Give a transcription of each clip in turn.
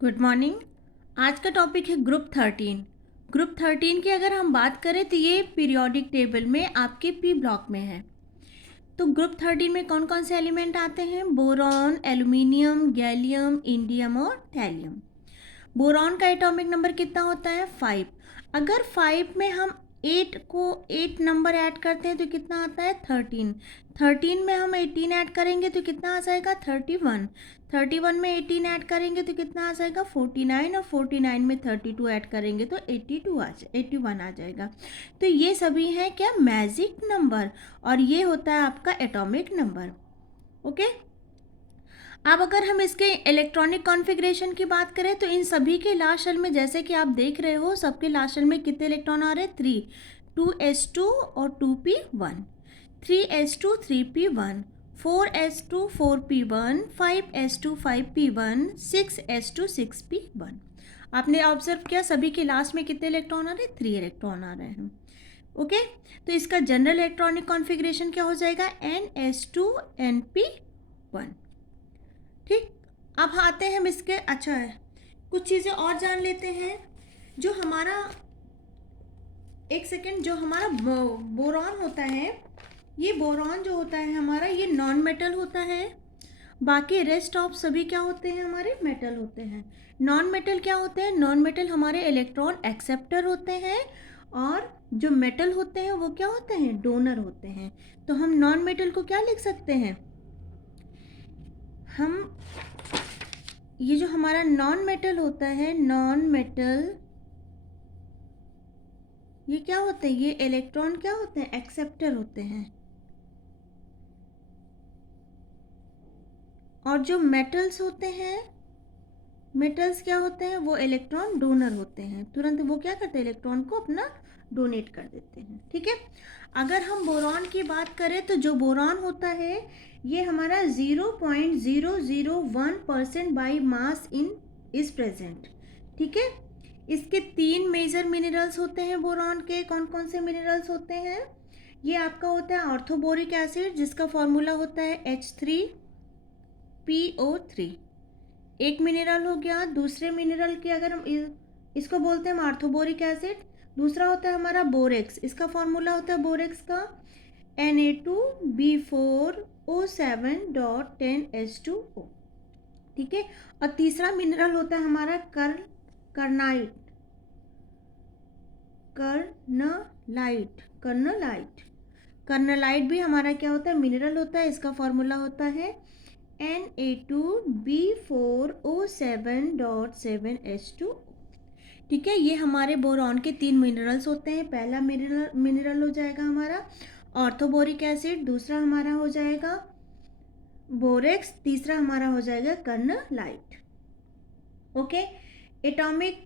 Good morning. आज का topic है ग्रुप 13। ग्रुप 13 की अगर हम बात करें तो ये पीरियोडिक टेबल में आपके पी ब्लॉक में है। तो ग्रुप 13 में कौन कौन से एलिमेंट आते हैं? बोरॉन, एल्यूमिनियम, गैलियम, इंडियम और थैलियम। बोरॉन का एटॉमिक नंबर कितना होता है? 5। अगर 5 में हम 8 नंबर ऐड करते हैं तो कितना आता है? 13। 13 में हम 18 ऐड करेंगे तो कितना आ जाएगा? 31। 31 में 18 ऐड करेंगे तो कितना आ जाएगा? 49। और 49 में 32 ऐड करेंगे तो 81 आ जाएगा। तो ये सभी हैं क्या? Magic number. और ये होता है आपका एटॉमिक नंबर। ओके। अब अगर हम इसके इलेक्ट्रॉनिक कॉन्फ़िगरेशन की बात करें तो इन सभी के लास्ट शेल में, जैसे कि आप देख रहे हो, सबके लास्ट शेल में कितने इलेक्ट्रॉन आ रहे हैं? 3। 2s2 और 2p1। 3s2 3p1, 4s2 4p1, 5s2 5p1, 6s2 6p1। आपने ऑब्जर्व किया सभी के लास्ट में कितने इलेक्ट्रॉन आ रहे हैं? 3 इलेक्ट्रॉन आ रहे हैं। ओके। तो इसका जनरल इलेक्ट्रॉनिक कॉन्फ़िगरेशन क्या हो जाएगा? ns2 np1। ठीक। अब आते हैं हम इसके, अच्छा है, कुछ चीज़ें और जान लेते हैं। जो हमारा, एक सेकेंड, जो हमारा बोरॉन होता है, ये बोरॉन जो होता है हमारा, ये नॉन मेटल होता है। बाकी रेस्ट ऑफ सभी क्या होते हैं? हमारे मेटल होते हैं। नॉन मेटल क्या होते हैं? नॉन मेटल हमारे इलेक्ट्रॉन एक्सेप्टर होते हैं, और जो मेटल होते हैं वो क्या होते हैं? डोनर होते हैं। तो हम नॉन मेटल को क्या लिख सकते हैं? हम, ये जो हमारा नॉन मेटल होता है, नॉन मेटल, ये क्या होते हैं? ये इलेक्ट्रॉन क्या होते हैं? एक्सेप्टर होते हैं। और जो मेटल्स होते हैं, मेटल्स क्या होते हैं? वो इलेक्ट्रॉन डोनर होते हैं। तुरंत वो क्या करते हैं? इलेक्ट्रॉन को अपना डोनेट कर देते हैं। ठीक है। अगर हम बोरॉन की बात करें तो जो बोरॉन होता है ये हमारा 0.001% by mass in is present. ठीक है। इसके 3 मेजर मिनरल्स होते हैं बोरॉन के। कौन कौन से मिनरल्स होते हैं? ये आपका होता है ऑर्थोबोरिक एसिड, जिसका फॉर्मूला होता है H3PO3। एक मिनरल हो गया। दूसरे मिनरल की अगर हम इसको बोलते हैं ऑर्थोबोरिक एसिड। दूसरा होता है हमारा बोरेक्स, इसका फॉर्मूला होता है बोरेक्स का Na2B4O7.10H2O। ठीक है। और तीसरा मिनरल होता है हमारा कर्नाइट कर्नलाइट कर्नलाइट कर्नलाइट भी हमारा क्या होता है? मिनरल होता है। इसका फॉर्मूला होता है Na2B4O7.7H2। ठीक है। ये हमारे बोरॉन के 3 मिनरल्स होते हैं। पहला मिनरल हो जाएगा हमारा ऑर्थोबोरिक एसिड, दूसरा हमारा हो जाएगा बोरेक्स, तीसरा हमारा हो जाएगा कर्नलाइट। ओके। एटॉमिक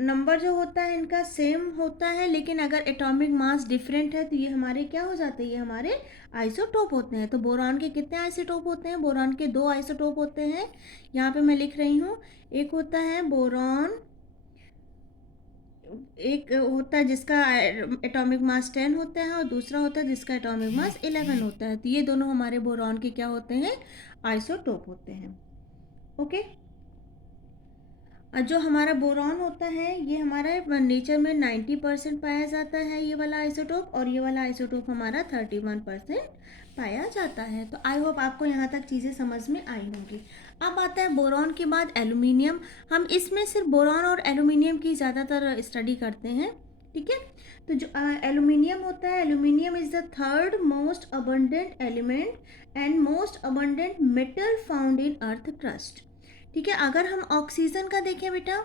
नंबर जो होता है इनका सेम होता है, लेकिन अगर एटॉमिक मास डिफरेंट है तो ये हमारे क्या हो जाते हैं? ये हमारे आइसोटोप होते हैं। तो बोरॉन के कितने आइसोटोप होते हैं? बोरॉन के 2 आइसोटोप होते हैं। यहाँ पे मैं लिख रही हूँ। एक होता है बोरॉन, एक होता है जिसका एटॉमिक मास 10 होता है, और दूसरा होता है जिसका एटॉमिक मास 11 होता है। तो ये दोनों हमारे बोरॉन के क्या होते हैं? आइसोटोप होते हैं। ओके। जो हमारा बोरॉन होता है ये हमारा नेचर में 90% पाया जाता है, ये वाला आइसोटोप, और ये वाला आइसोटोप हमारा 31% पाया जाता है। तो आई होप आपको यहाँ तक चीज़ें समझ में आई होंगी। अब आता है बोरॉन के बाद एल्यूमिनियम। हम इसमें सिर्फ बोरॉन और एल्यूमिनियम की ज़्यादातर स्टडी करते हैं। ठीक है। तो जो एल्यूमिनियम होता है, aluminium is the third most abundant element and most abundant metal found in earth crust. ठीक है। अगर हम ऑक्सीजन का देखें बेटा,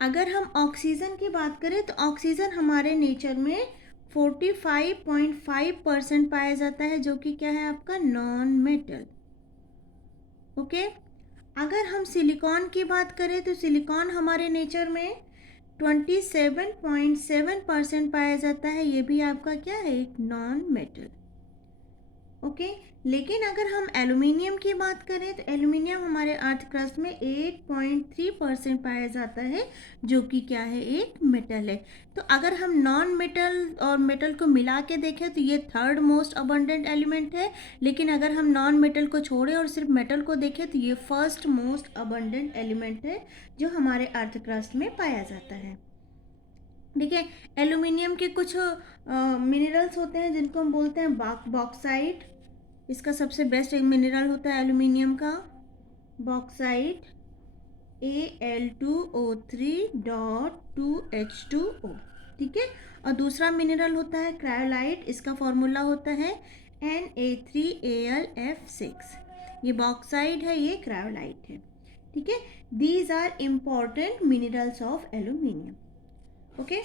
अगर हम ऑक्सीजन की बात करें तो ऑक्सीजन हमारे नेचर में 45.5% पाया जाता है, जो कि क्या है आपका? Non metal. ओके। अगर हम सिलिकॉन की बात करें तो सिलिकॉन हमारे नेचर में 27.7% पाया जाता है, ये भी आपका क्या है? एक नॉन मेटल। ओके। लेकिन अगर हम एल्यूमिनियम की बात करें तो एल्यूमिनियम हमारे अर्थ क्रस्ट में 8.3% पाया जाता है, जो कि क्या है, एक मेटल है। तो अगर हम नॉन मेटल और मेटल को मिला के देखें तो ये थर्ड मोस्ट अबंडेंट एलिमेंट है। लेकिन अगर हम नॉन मेटल को छोड़ें और सिर्फ मेटल को देखें तो ये फर्स्ट मोस्ट अबंडेंट एलिमेंट है जो हमारे अर्थ क्रस्ट में पाया जाता है। ठीक है। एल्यूमिनियम के कुछ मिनरल्स होते हैं जिनको हम बोलते हैं बॉक्साइट। इसका सबसे बेस्ट एक मिनरल होता है एल्यूमिनियम का बॉक्साइट, Al2O3.2H2O। ठीक है। और दूसरा मिनरल होता है क्रायोलाइट। इसका फॉर्मूला होता है Na3Al(F6)। ये बॉक्साइट है, ये क्रायोलाइट है। ठीक है। These are important minerals of aluminium. Okay.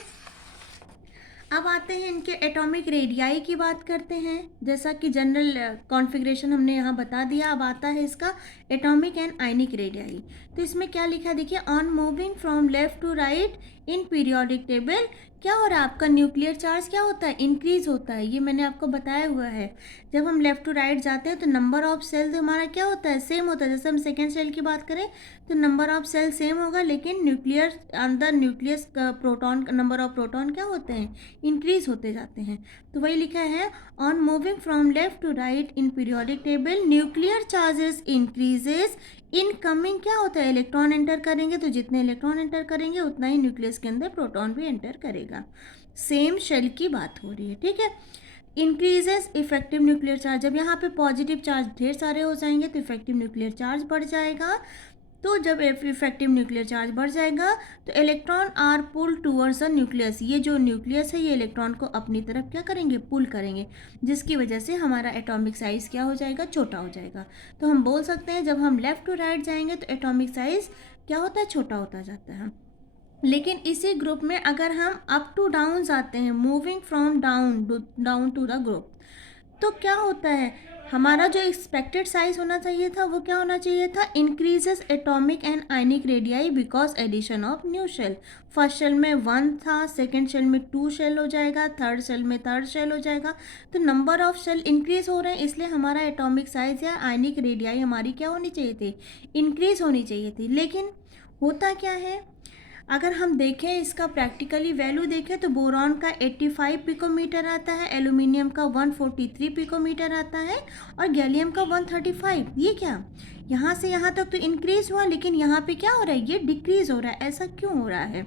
अब आते हैं इनके एटॉमिक रेडियाई की बात करते हैं। जैसा कि जनरल कॉन्फ़िगरेशन हमने यहाँ बता दिया, अब आता है इसका एटॉमिक एंड आयनिक रेडियाई। तो इसमें क्या लिखा देखिए, on moving from left to right in periodic table क्या हो रहा है, आपका न्यूक्लियर चार्ज क्या होता है, इंक्रीज होता है। ये मैंने आपको बताया हुआ है। जब हम लेफ्ट टू राइट जाते हैं तो नंबर ऑफ सेल्स हमारा क्या होता है, सेम होता है। जैसे हम सेकेंड सेल की बात करें तो नंबर ऑफ सेल सेम होगा, लेकिन न्यूक्लियर अंदर nucleus proton, number of proton क्या होते हैं, इंक्रीज होते जाते हैं। तो वही लिखा है, on moving from left to right in periodic table nuclear charges increases. Incoming क्या होता है, इलेक्ट्रॉन एंटर करेंगे तो जितने इलेक्ट्रॉन एंटर करेंगे उतना ही न्यूक्लियस के अंदर प्रोटॉन भी एंटर करेगा। सेम शेल की बात हो रही है। ठीक है। इंक्रीजेस इफेक्टिव न्यूक्लियर चार्ज, जब यहाँ पे पॉजिटिव चार्ज ढेर सारे हो जाएंगे तो इफेक्टिव न्यूक्लियर चार्ज बढ़ जाएगा। तो जब इफेक्टिव न्यूक्लियर चार्ज बढ़ जाएगा तो electron are pull towards the nucleus. ये जो न्यूक्लियस है ये इलेक्ट्रॉन को अपनी तरफ क्या करेंगे, पुल करेंगे, जिसकी वजह से हमारा एटॉमिक साइज़ क्या हो जाएगा, छोटा हो जाएगा। तो हम बोल सकते हैं जब हम लेफ़्ट टू राइट जाएंगे तो एटॉमिक साइज़ क्या होता है, छोटा होता जाता है। लेकिन इसी ग्रुप में अगर हम अप टू डाउन जाते हैं, moving from down to the group, तो क्या होता है, हमारा जो एक्सपेक्टेड साइज होना चाहिए था वो क्या होना चाहिए था, increases atomic and ionic radii because addition of new shell. First shell में 1 था, सेकेंड शेल में 2 शेल हो जाएगा, थर्ड शेल में 3rd शेल हो जाएगा। तो नंबर ऑफ शेल इंक्रीज हो रहे हैं, इसलिए हमारा एटॉमिक साइज या आयनिक रेडियाई हमारी क्या होनी चाहिए थी, इंक्रीज होनी चाहिए थी। लेकिन होता क्या है, अगर हम देखें इसका प्रैक्टिकली वैल्यू देखें तो बोरॉन का 85 पिकोमीटर आता है, एल्यूमिनियम का 143 पिकोमीटर आता है और गैलियम का 135। ये क्या, यहाँ से यहाँ तक तो इंक्रीज हुआ, लेकिन यहाँ पे क्या हो रहा है, ये डिक्रीज हो रहा है। ऐसा क्यों हो रहा है,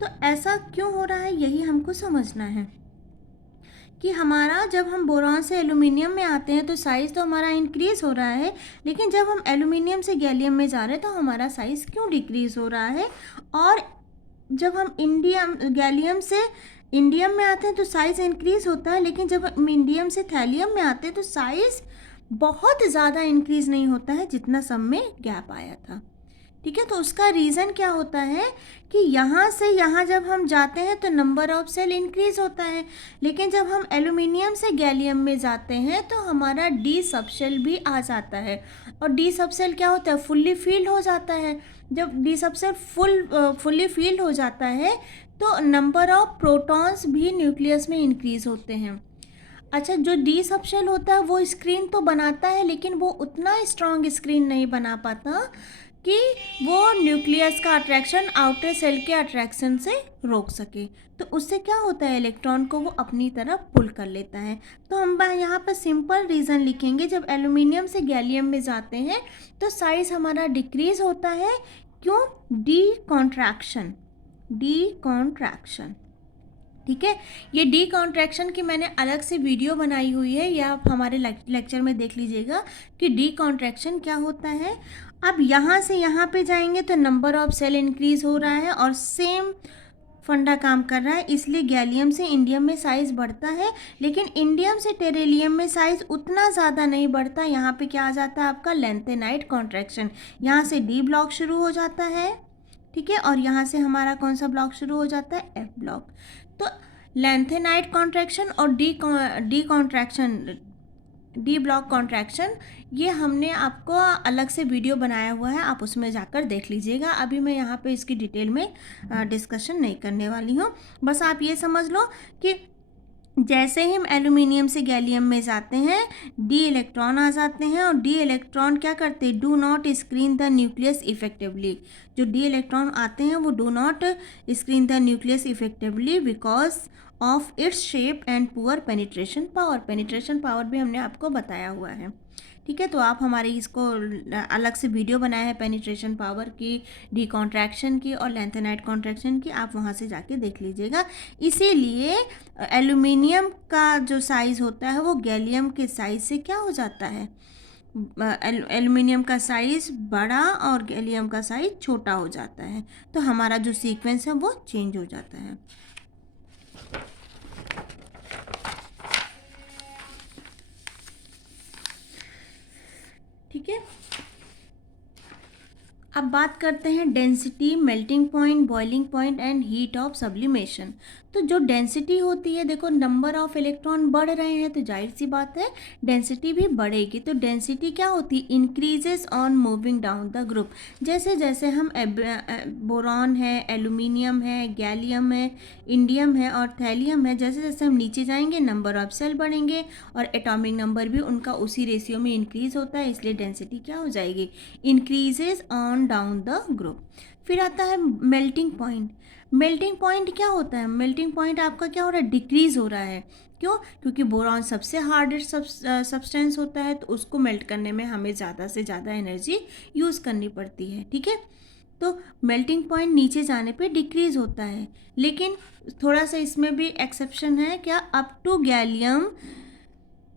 तो ऐसा क्यों हो रहा है यही हमको समझना है कि हमारा जब हम बोरॉन से एल्यूमिनियम में आते हैं तो साइज़ तो हमारा इंक्रीज़ हो रहा है, लेकिन जब हम एल्यूमिनियम से गैलियम में जा रहे हैं तो हमारा साइज़ क्यों डिक्रीज़ हो रहा है। और जब हम गैलियम से इंडियम में आते हैं तो साइज़ इंक्रीज़ होता है, लेकिन जब हम इंडियम से थैलियम में आते हैं तो साइज़ बहुत ज़्यादा इंक्रीज़ नहीं होता है जितना सब में गैप आया था। ठीक है। तो उसका रीज़न क्या होता है कि यहाँ से यहाँ जब हम जाते हैं तो नंबर ऑफ सेल इंक्रीज़ होता है, लेकिन जब हम एल्यूमिनियम से गैलियम में जाते हैं तो हमारा डी सबसेल भी आ जाता है। और डी सबसेल क्या होता है, फुल्ली फील्ड हो जाता है। जब डी सबसेल फुल्ली फील्ड हो जाता है तो नंबर ऑफ प्रोटॉन्स भी न्यूक्लियस में इंक्रीज़ होते हैं। अच्छा, जो डी सबशेल होता है वो स्क्रीन तो बनाता है, लेकिन वो उतना स्ट्रॉन्ग स्क्रीन नहीं बना पाता कि वो न्यूक्लियस का अट्रैक्शन आउटर सेल के अट्रैक्शन से रोक सके। तो उससे क्या होता है, इलेक्ट्रॉन को वो अपनी तरफ पुल कर लेता है। तो हम यहाँ पर सिंपल रीज़न लिखेंगे, जब एल्यूमिनियम से गैलियम में जाते हैं तो साइज़ हमारा डिक्रीज़ होता है। क्यों, डी कॉन्ट्रैक्शन। ठीक है। ये डी कॉन्ट्रैक्शन की मैंने अलग से वीडियो बनाई हुई है, या आप हमारे लेक्चर में देख लीजिएगा कि डी कॉन्ट्रैक्शन क्या होता है। अब यहाँ से यहाँ पे जाएंगे तो नंबर ऑफ सेल इंक्रीज हो रहा है और सेम फंडा काम कर रहा है, इसलिए गैलियम से इंडियम में साइज़ बढ़ता है, लेकिन इंडियम से टेरेलियम में साइज़ उतना ज़्यादा नहीं बढ़ता। यहाँ पे क्या आ जाता है आपका लेंथेनाइट कॉन्ट्रैक्शन। यहाँ से डी ब्लॉक शुरू हो जाता है, ठीक है, और यहाँ से हमारा कौन सा ब्लॉक शुरू हो जाता है, एफ ब्लॉक। तो लेंथेनाइट कॉन्ट्रैक्शन और डी ब्लॉक कॉन्ट्रैक्शन, ये हमने आपको अलग से वीडियो बनाया हुआ है, आप उसमें जाकर देख लीजिएगा। अभी मैं यहाँ पे इसकी डिटेल में डिस्कशन नहीं करने वाली हूँ। बस आप ये समझ लो कि जैसे ही हम एल्यूमिनियम से गैलियम में जाते हैं, डी इलेक्ट्रॉन आ जाते हैं और डी इलेक्ट्रॉन क्या करते हैं, do not screen the nucleus effectively. जो डी इलेक्ट्रॉन आते हैं वो do not screen the nucleus effectively because of its shape and poor penetration power. Penetration power भी हमने आपको बताया हुआ है, ठीक है। तो आप हमारे इसको अलग से वीडियो बनाया है पेनिट्रेशन पावर की, डी कॉन्ट्रैक्शन की और लेंथेनाइट कॉन्ट्रैक्शन की, आप वहाँ से जाके देख लीजिएगा। इसीलिए एल्यूमिनियम का जो साइज़ होता है वो गैलियम के साइज़ से क्या हो जाता है, एल्यूमिनियम का साइज़ बड़ा और गैलियम का साइज़ छोटा हो जाता है। तो हमारा जो सीक्वेंस है वो चेंज हो जाता है। ठीक है, अब बात करते हैं density, melting point, boiling point and heat of sublimation. तो जो डेंसिटी होती है, देखो नंबर ऑफ इलेक्ट्रॉन बढ़ रहे हैं तो जाहिर सी बात है डेंसिटी भी बढ़ेगी। तो डेंसिटी क्या होती है, increases on moving down the group. जैसे जैसे हम बोरॉन है, एल्यूमिनियम है, गैलियम है, इंडियम है और थैलियम है, जैसे जैसे हम नीचे जाएंगे नंबर ऑफ सेल बढ़ेंगे और एटॉमिक नंबर भी उनका उसी रेशियो में इंक्रीज होता है, इसलिए डेंसिटी क्या हो जाएगी, increases on down the group. फिर आता है मेल्टिंग पॉइंट। मेल्टिंग पॉइंट क्या होता है, मेल्टिंग पॉइंट आपका क्या हो रहा है, डिक्रीज हो रहा है। क्यों, क्योंकि बोरॉन सबसे हार्डेस्ट सब्सटेंस होता है, तो उसको मेल्ट करने में हमें ज़्यादा से ज़्यादा एनर्जी यूज़ करनी पड़ती है, ठीक है। तो मेल्टिंग पॉइंट नीचे जाने पे डिक्रीज होता है, लेकिन थोड़ा सा इसमें भी एक्सेप्शन है, क्या, अप टू गैलियम,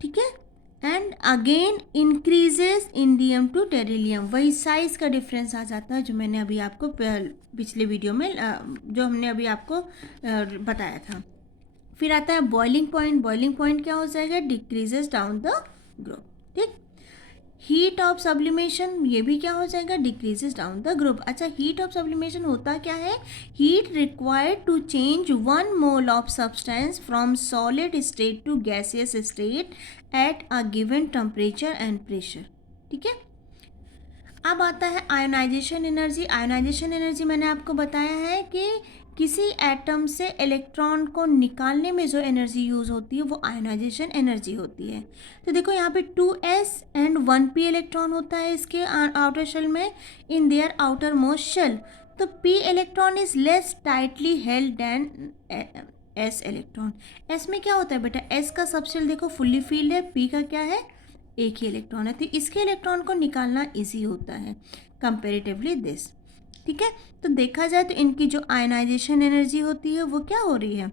ठीक है, and again increases indium to thallium. वही साइज का डिफरेंस आ जाता है जो मैंने अभी आपको पिछले वीडियो में जो हमने अभी आपको बताया था। फिर आता है बॉइलिंग पॉइंट। बॉइलिंग पॉइंट क्या हो जाएगा, डिक्रीजेस डाउन द ग्रुप, ठीक। हीट ऑफ सब्लिमेशन, ये भी क्या हो जाएगा, डिक्रीजेस डाउन द ग्रुप। अच्छा, हीट ऑफ सब्लिमेशन होता क्या है, heat required to change 1 mole of substance from solid state to gaseous state at a given temperature and pressure, ठीक है। अब आता है आयोनाइजेशन एनर्जी। आयोनाइजेशन एनर्जी मैंने आपको बताया है कि किसी एटम से इलेक्ट्रॉन को निकालने में जो एनर्जी यूज़ होती है वो आयोनाइजेशन एनर्जी होती है। तो देखो यहाँ पे 2s एंड 1p इलेक्ट्रॉन होता है इसके आउटर शेल में, in their outermost shell. तो p electron is less tightly held than s electron. s में क्या होता है बेटा, s का सबशेल देखो फुल्ली फील्ड है, p का क्या है, एक ही इलेक्ट्रॉन है, तो इसके इलेक्ट्रॉन को निकालना इजी होता है कंपेरेटिवली दिस, ठीक है। तो देखा जाए तो इनकी जो आयनाइजेशन एनर्जी होती है वो क्या हो रही है,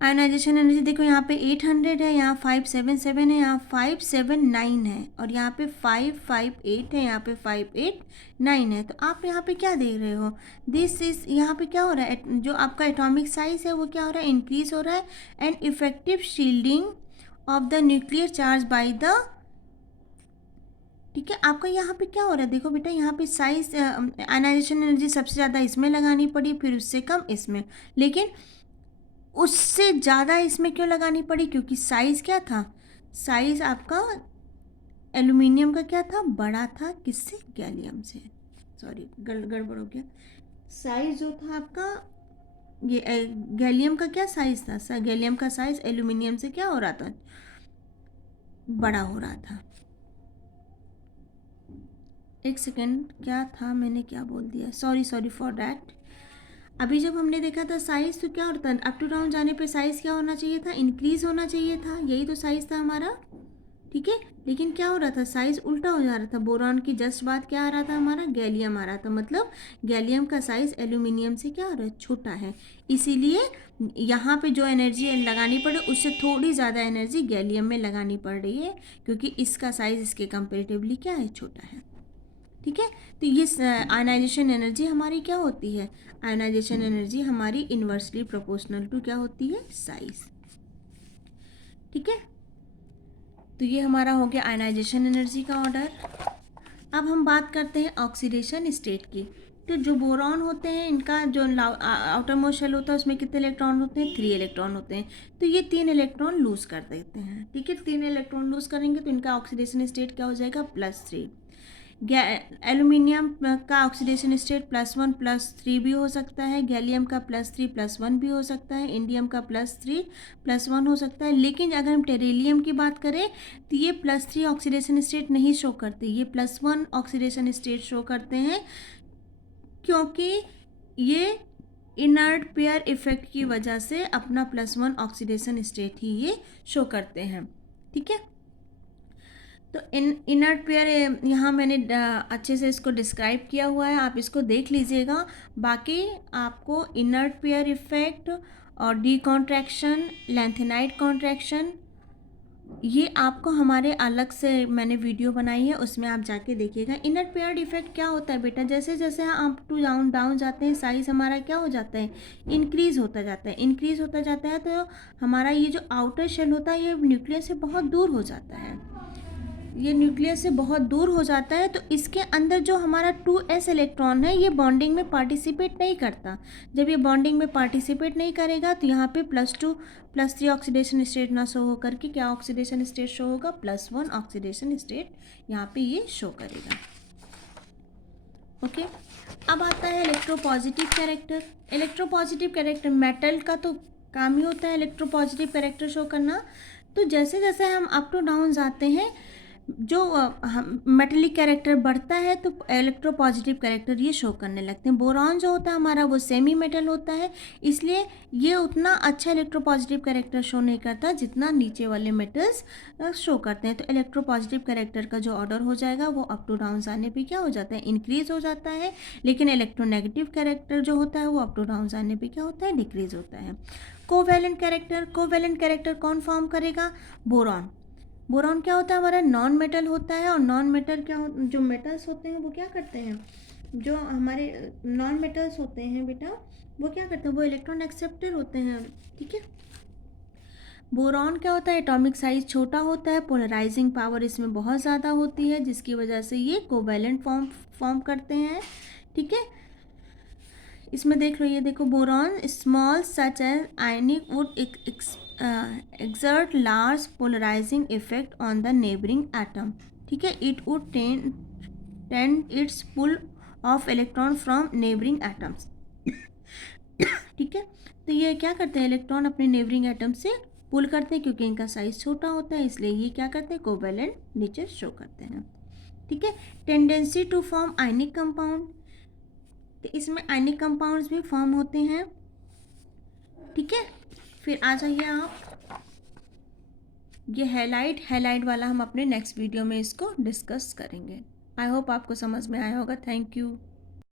आयनाइजेशन एनर्जी देखो यहाँ पे 800 है, यहाँ 577 है, यहाँ 579 है और यहाँ पे 558 है, यहाँ पे 589 है। तो आप यहाँ पे क्या देख रहे हो, दिस इज, यहाँ पे क्या हो रहा है, जो आपका एटॉमिक साइज है वो क्या हो रहा है, इंक्रीज हो रहा है, and effective shielding of the nuclear charge by the, ठीक है। आपका यहाँ पे क्या हो रहा है, देखो बेटा यहाँ पे साइज आयनाइजेशन एनर्जी सबसे ज़्यादा इसमें लगानी पड़ी, फिर उससे कम इसमें, लेकिन उससे ज़्यादा इसमें क्यों लगानी पड़ी, क्योंकि साइज़ क्या था, साइज़ आपका एल्यूमिनियम का क्या था, बड़ा था, किससे, गैलियम से, सॉरी गड़बड़ हो गया। साइज़ जो था आपका, ये गैलियम का क्या साइज़ था, गैलियम का साइज़ एल्यूमिनियम से क्या हो रहा था, बड़ा हो रहा था। एक सेकेंड, क्या था, मैंने क्या बोल दिया, सॉरी फॉर डैट। अभी जब हमने देखा था साइज़, तो क्या होता है, अप टू डाउन जाने पे साइज़ क्या होना चाहिए था, इंक्रीज़ होना चाहिए था, यही तो साइज़ था हमारा, ठीक है। लेकिन क्या हो रहा था, साइज़ उल्टा हो जा रहा था, बोरॉन की जस्ट बाद क्या आ रहा था हमारा, गैलियम आ रहा था, मतलब गैलियम का साइज़ एल्यूमिनियम से क्या हो रहा है, छोटा है। इसीलिए यहाँ पे जो एनर्जी लगानी पड़े उससे थोड़ी ज़्यादा एनर्जी गैलियम में लगानी पड़ रही है, क्योंकि इसका साइज़ इसके कंपेरेटिवली क्या है, छोटा है, ठीक है। तो ये आयनाइजेशन एनर्जी हमारी क्या होती है, आयनाइजेशन एनर्जी हमारी इन्वर्सली प्रोपोर्शनल टू क्या होती है, साइज, ठीक है। तो ये हमारा हो गया आयनाइजेशन एनर्जी का ऑर्डर। अब हम बात करते हैं ऑक्सीडेशन स्टेट की। तो जो बोरॉन होते हैं इनका जो आउटर मोस्ट शेल होता है उसमें कितने इलेक्ट्रॉन होते हैं, 3 इलेक्ट्रॉन होते हैं। तो ये 3 इलेक्ट्रॉन लूज कर देते हैं, ठीक है। 3 इलेक्ट्रॉन लूज करेंगे तो इनका ऑक्सीडेशन स्टेट क्या हो जाएगा, +3। एल्यूमिनियम का ऑक्सीडेशन स्टेट +1 +3 भी हो सकता है, गैलियम का +3 +1 भी हो सकता है, इंडियम का +3 +1 हो सकता है। लेकिन अगर हम टेरेलियम की बात करें तो ये +3 ऑक्सीडेशन स्टेट नहीं शो करते, ये +1 ऑक्सीडेशन स्टेट शो करते हैं, क्योंकि ये इनर्ट पेयर इफेक्ट की वजह से अपना +1 ऑक्सीडेशन स्टेट ही ये शो करते हैं। ठीक है, तो इनर्ट पेयर यहाँ मैंने अच्छे से इसको डिस्क्राइब किया हुआ है, आप इसको देख लीजिएगा। बाकी आपको इनर्ट पेयर इफेक्ट और डी कॉन्ट्रैक्शन, लैंथेनाइट कॉन्ट्रैक्शन, ये आपको हमारे अलग से मैंने वीडियो बनाई है, उसमें आप जाके देखिएगा। इनर पेयर इफेक्ट क्या होता है बेटा, जैसे जैसे अप टू डाउन डाउन जाते हैं, साइज हमारा क्या हो जाता है, इंक्रीज होता जाता है, इंक्रीज होता जाता है। तो हमारा ये जो आउटर शेल होता है ये न्यूक्लियस से बहुत दूर हो जाता है, ये न्यूक्लियस से बहुत दूर हो जाता है। तो इसके अंदर जो हमारा 2s इलेक्ट्रॉन है ये बॉन्डिंग में पार्टिसिपेट नहीं करता। जब ये बॉन्डिंग में पार्टिसिपेट नहीं करेगा तो यहाँ पे +2 +3 ऑक्सीडेशन स्टेट ना शो होकर के क्या ऑक्सीडेशन स्टेट शो होगा, +1 ऑक्सीडेशन स्टेट यहाँ पे ये शो करेगा। ओके, अब आता है electropositive character. Electropositive character, metal का तो काम ही होता है इलेक्ट्रोपॉजिटिव कैरेक्टर शो करना। तो जैसे जैसे हम अप टू डाउन जाते हैं, जो मेटेलिक कैरेक्टर बढ़ता है तो इलेक्ट्रोपॉजिटिव कैरेक्टर ये शो करने लगते हैं। बोरॉन जो होता है हमारा वो सेमी मेटल होता है, इसलिए ये उतना अच्छा इलेक्ट्रोपॉजिटिव कैरेक्टर शो नहीं करता जितना नीचे वाले मेटल्स शो करते हैं। तो इलेक्ट्रोपॉजिटिव कैरेक्टर का जो ऑर्डर हो जाएगा वो अप टू डाउन जाने पे क्या हो जाता है, इंक्रीज हो जाता है। लेकिन इलेक्ट्रोनेगेटिव कैरेक्टर जो होता है वो अप टू डाउन जाने पे क्या होता है, डिक्रीज होता है। कोवैलेंट कैरेक्टर, कोवैलेंट कैरेक्टर कौन फॉर्म करेगा, बोरॉन। बोरॉन क्या होता है, हमारा नॉन मेटल होता है। और नॉन मेटल क्या जो मेटल्स होते हैं वो क्या करते हैं, जो हमारे नॉन मेटल्स होते हैं बेटा वो क्या करते हैं, वो इलेक्ट्रॉन एक्सेप्टर होते हैं। ठीक है, बोरॉन क्या होता है, एटॉमिक साइज छोटा होता है, पोलराइजिंग पावर इसमें बहुत ज़्यादा होती है, जिसकी वजह से ये कोवैलेंट फॉर्म करते हैं। ठीक है, इसमें देख लो, ये देखो, boron small such as ionic would exert large polarizing effect on the neighboring atom. ठीक है, it would tend its pull of electron from neighboring atoms. ठीक है, तो ये क्या करते हैं, इलेक्ट्रॉन अपने नेबरिंग एटम से पुल करते हैं, क्योंकि इनका साइज छोटा होता है, इसलिए ये क्या करते हैं, कोवैलेंट नेचर शो करते हैं। ठीक है, tendency to form ionic compound, तो इसमें आयनिक कंपाउंड्स भी फॉर्म होते हैं। ठीक है, फिर आ जाइए आप, ये हैलाइड वाला हम अपने नेक्स्ट वीडियो में इसको डिस्कस करेंगे। आई होप आपको समझ में आया होगा। Thank you.